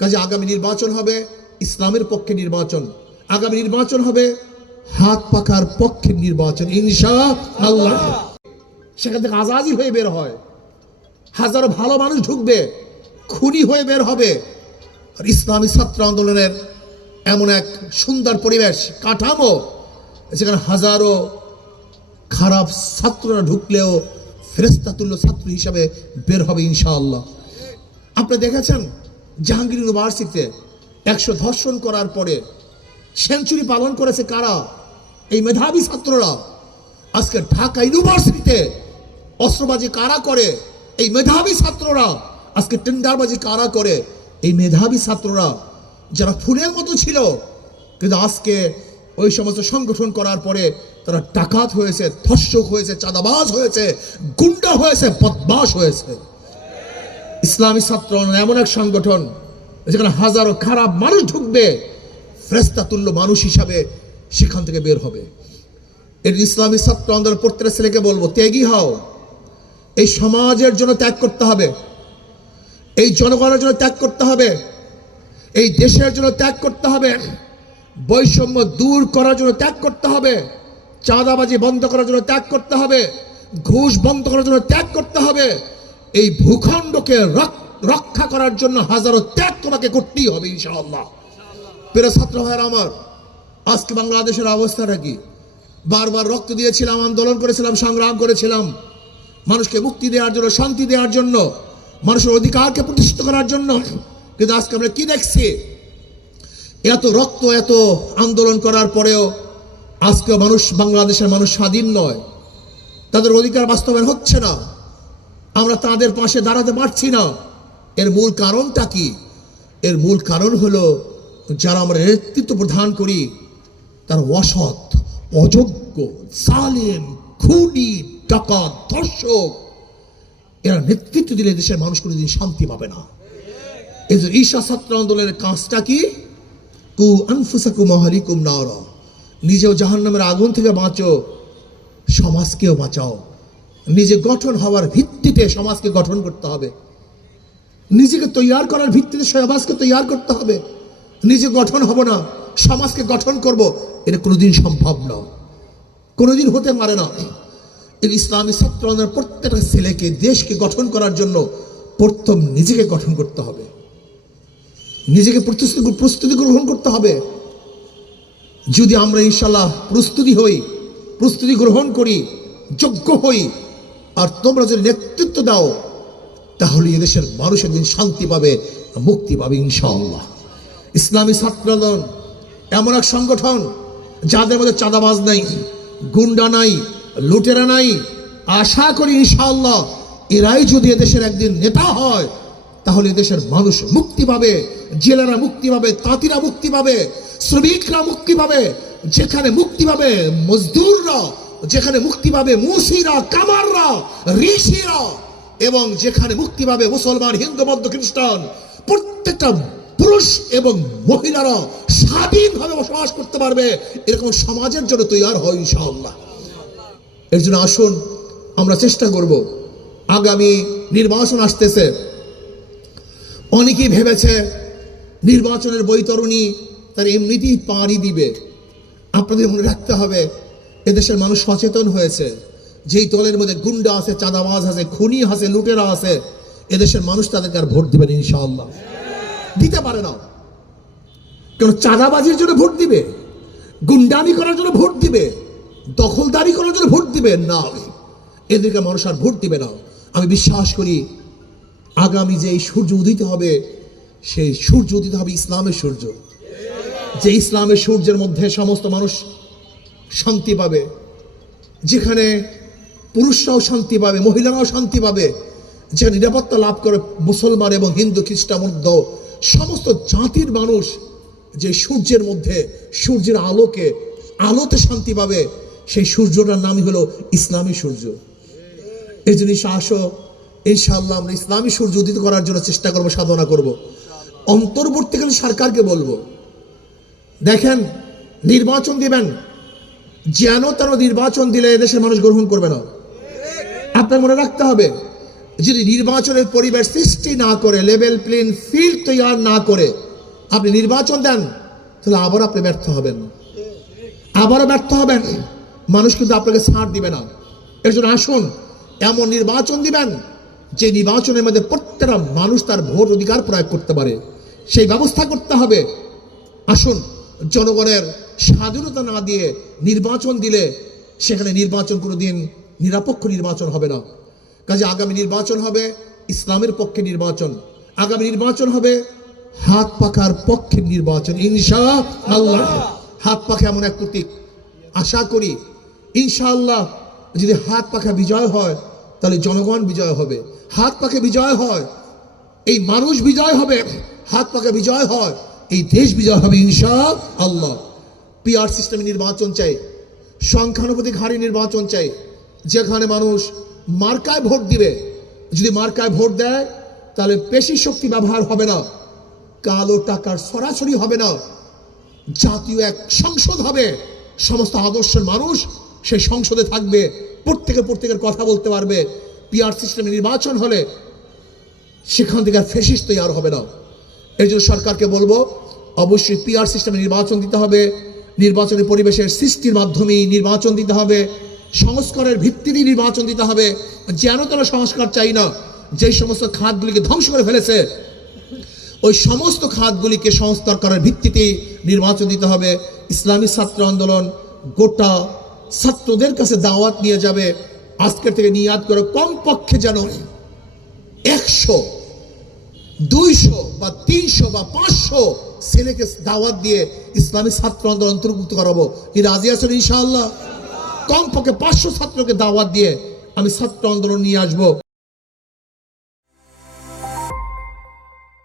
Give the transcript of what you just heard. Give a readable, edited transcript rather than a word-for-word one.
কাজে আগামী নির্বাচন হবে ইসলামের পক্ষে নির্বাচন, আগামী নির্বাচন হবে হাত পাকার পক্ষে নির্বাচন ইনশাআল্লাহ। সেখান থেকে আজাদি হয়ে বের হয়, হাজারো ভালো মানুষ ঢুকবে, খুনি হয়ে বের হবে। আর ইসলামী ছাত্র আন্দোলনের এমন এক সুন্দর পরিবেশ কাঠামো, যেখানে হাজারো খারাপ ছাত্ররা ঢুকলেও ফেরেশতা তুল্য ছাত্র হিসাবে বের হবে ইনশাআল্লাহ। আপনি দেখেছেন জাহাঙ্গীর ইউনিভার্সিটিতে 100 ধর্ষণ করার পরে সেঞ্চুরি পালন করেছে কারা? এই মেধাবী ছাত্ররা। আজকে ঢাকা ইউনিভার্সিটিতে অস্ত্রবাজি কারা করে? এই মেধাবী ছাত্ররা। আজকে টেন্ডারবাজি কারা করে? এই মেধাবী ছাত্ররা, যারা ফুলের মতো ছিল, কিন্তু আজকে ওই সমস্ত সংগঠন করার পরে তারা ডাকাত হয়েছে, ধর্ষক হয়েছে, চাঁদাবাজ হয়েছে, গুন্ডা হয়েছে, বদমাশ হয়েছে। ইসলামী ছাত্র এমন এক সংগঠন যেখানে হাজারো খারাপ মানুষ ঢুকবে, ফেরেশতা তুল্য মানুষ হিসাবে সেখান থেকে বের হবে। এর ইসলামী ছাত্র আন্দোলন প্রত্যেকটা ছেলেকে বলবো, ত্যাগী হও। এই সমাজের জন্য ত্যাগ করতে হবে, এই জনগণের জন্য ত্যাগ করতে হবে, এই দেশের জন্য ত্যাগ করতে হবে, বৈষম্য দূর করার জন্য ত্যাগ করতে হবে, চাঁদাবাজি বন্ধ করার জন্য ত্যাগ করতে হবে, ঘুষ বন্ধ করার জন্য ত্যাগ করতে হবে। এই ভূখণ্ডকে রক্ষা করার জন্য হাজারো ত্যাগ তোমাকে করতেই হবে ইনশাআল্লাহ। প্রিয় ছাত্র ভাইরা আমার, আজকে বাংলাদেশের অবস্থাটা কি? বারবার রক্ত দিয়েছিলাম, আন্দোলন করেছিলাম, সংগ্রাম করেছিলাম মানুষকে মুক্তি দেওয়ার জন্য, শান্তি দেওয়ার জন্য, মানুষের অধিকারকে প্রতিষ্ঠিত করার জন্য। কিন্তু আজকে আমরা কি দেখছি? এত রক্ত, এত আন্দোলন করার পরেও আজকে বাংলাদেশের মানুষ স্বাধীন নয়, তাদের অধিকার বাস্তবায়ন হচ্ছে না, আমরা তাদের পাশে দাঁড়াতে পারছি না। এর মূল কারণটা কি? এর মূল কারণ হলো যারা আমরা নেতৃত্ব প্রদান করি তারা অসৎ, অযোগ্য, জালেম, খুনি, ডাকাত, ধর্ষক। এরা নেতৃত্ব দিলে দেশের মানুষ কোনোদিন শান্তি পাবে না। এই যে ঈশা ছাত্র আন্দোলনের কাজটা কি? কু আনফুসাকুম আহলিকুম নারা, নিজেও জাহান্নামের আগুন থেকে বাঁচো, সমাজকেও বাঁচাও। নিজে গঠন হওয়ার ভিত্তিতে সমাজকে গঠন করতে হবে, নিজেকে তৈয়ার করার ভিত্তিতে সমাজকে তৈয়ার করতে হবে। নিজে গঠন হব না, সমাজকে গঠন করব, এটা কোনোদিন সম্ভব না, কোনোদিন হতে পারে না। এই ইসলামী ছাত্র আন্দোলনের প্রত্যেকটা ছেলেকে, দেশকে গঠন করার জন্য প্রথম নিজেকে গঠন করতে হবে, নিজেকে প্রস্তুতি গ্রহণ করতে হবে। যদি আমরা ইনশাল্লাহ প্রস্তুতি গ্রহণ করি, যোগ্য হই, আর তোমরা যদি নেতৃত্ব দাও, তাহলে এদেশের মানুষ একদিন শান্তি পাবে, মুক্তি পাবে ইনশাআল্লাহ। ইসলামী ছাত্র আন্দোলন এমন এক সংগঠন যাদের মধ্যে চাঁদাবাজ নাই, গুন্ডা নাই, লুটেরা নাই। আশা করি ইনশাআল্লাহ এরাই যদি এদেশের একদিন নেতা হয়, তাহলে এদেশের মানুষ মুক্তি পাবে, জেলেরা মুক্তি পাবে, তাঁতিরা মুক্তি পাবে, শ্রমিকরা মুক্তি পাবে। যেখানে মুক্তি পাবে মজদুররা, যেখানে মুক্তি পাবে মুসিরা, কামাররা, ঋষিরা, এবং যেখানে মুক্তি পাবে মুসলমান, হিন্দু, বৌদ্ধ, খ্রিস্টান, প্রত্যেকটা পুরুষ এবং মহিলারা স্বাধীনভাবে বসবাস করতে পারবে, এরকম সমাজের জন্য তৈরি হয় ইনশাআল্লাহ। এর জন্য আসুন আমরা চেষ্টা করব। আগামী নির্বাচন আসতেছে, অনেকেই ভেবেছে নির্বাচনের বৈতরণী তার এমনিতেই পাড়ি দিবে। আপনাদের মনে রাখতে হবে, এদেশের মানুষ সচেতন হয়েছে। যেই দলের মধ্যে গুন্ডা আছে, চাঁদাবাজ আছে, খুনি আছে, লুটেরা আছে, এদেশের মানুষ তাদেরকে আর ভোট দিবেন ইনশাআল্লাহ। দিতে পারে না, কেন? চাঁদাবাজির জন্য ভোট দিবে, গুন্ডামি করার জন্য ভোট দিবে, দখলদারি করার জন্য ভোট দিবে না, এদেরকে মানুষ আর ভোট দিবে না। আমি বিশ্বাস করি আগামী যে সূর্য উদিত হবে, সেই সূর্য উদিত হবে ইসলামের সূর্য। যে ইসলামের সূর্যের মধ্যে সমস্ত মানুষ শান্তি পাবে, যেখানে পুরুষরাও শান্তি পাবে, মহিলারাও শান্তি পাবে, যেখানে নিরাপত্তা লাভ করে মুসলমান এবং হিন্দু, খ্রিস্টান, বৌদ্ধ সমস্ত জাতির মানুষ, যে সূর্যের মধ্যে, সূর্যের আলোতে শান্তি পাবে, সেই সূর্যটার নামই হলো ইসলামী সূর্য। এই জন্য আসো ইনশাআল্লাহ আমরা ইসলামী সূর্য উদিত করার জন্য চেষ্টা করব, সাধনা করব। অন্তর্বর্তীকালীন সরকারকে বলবো, দেখেন নির্বাচন দিবেন, যেন তারা নির্বাচন দিলে এদেশের মানুষ গ্রহণ করবে না। আপনার মনে রাখতে হবে, যদি নির্বাচনের পরিবেশ সৃষ্টি না করে, লেভেল প্লেইং ফিল্ড তৈরি না করে আপনি নির্বাচন দেন, তাহলে আবার আপনি ব্যর্থ হবেন, আবারও ব্যর্থ হবেন। মানুষ কিন্তু আপনাকে ছাড় দিবে না। এর জন্য আসুন এমন নির্বাচন দিবেন যে নির্বাচনের মধ্যে প্রত্যেকটা মানুষ তার ভোট অধিকার প্রয়োগ করতে পারে, সেই ব্যবস্থা করতে হবে। আসুন জনগণের স্বাধীনতা না দিয়ে নির্বাচন দিলে সেখানে নির্বাচন কোনোদিন নিরপেক্ষ নির্বাচন হবে না। কাজে আগামী নির্বাচন হবে ইসলামের পক্ষে নির্বাচন, আগামী নির্বাচন হবে হাত পাখার পক্ষের নির্বাচন ইনশাআল্লাহ। হাত পাখা এমন এক প্রতীক, আশা করি ইনশাআল্লাহ যদি হাত পাখা বিজয় হয় তাহলে জনগণ বিজয় হবে, হাত পাখা বিজয় হয় এই মানুষ বিজয় হবে, হাত পাখা বিজয় হয় এই দেশ বিজয় হবে ইনশাআল্লাহ। পিআর সিস্টেমে নির্বাচন চাই, সংখ্যানুপাতিক হারে নির্বাচন চাই, যেখানে মানুষ মার্কায় ভোট দিবে। যদি মার্কায় ভোট দেয় তাহলে পেশি শক্তি ব্যবহার হবে না, কালো টাকার সরাসরি হবে না, জাতীয় এক সংসদ হবে, সমস্ত আদর্শের মানুষ সেই সংসদে থাকবে, প্রত্যেকের কথা বলতে পারবে। পিআর সিস্টেমে নির্বাচন হলে সেখান থেকে আর ফ্যাসিস্ট তৈরি আর হবে না। এই জন্য সরকারকে বলবো অবশ্যই পিআর সিস্টেমে নির্বাচন দিতে হবে, নির্বাচনী পরিবেশের সৃষ্টির মাধ্যমেই নির্বাচন দিতে হবে, সংস্কারের ভিত্তিতে নির্বাচন দিতে হবে। যেন তারা সংস্কার চাই না, যেই সমস্ত খাতগুলিকে ধ্বংস করে ফেলেছে ওই সমস্ত খাতগুলিকে সংস্কার করার ভিত্তিতে নির্বাচন দিতে হবে। ইসলামী ছাত্র আন্দোলন গোটা ছাত্রদের কাছে দাওয়াত নিয়ে যাবে, আজকের থেকে নিয়াত করে কমপক্ষে যেন 100, 200 বা 300 বা 500 ছেলেকে দাওয়াত দিয়ে ইসলামী ছাত্র আন্দোলন অন্তর্ভুক্ত করাবো। কি রাজি আছেন ইনশাআল্লাহ? কমপক্ষে 500 ছাত্রকে দাওয়াত দিয়ে আমি ছাত্র আন্দোলন নিয়ে আসবো।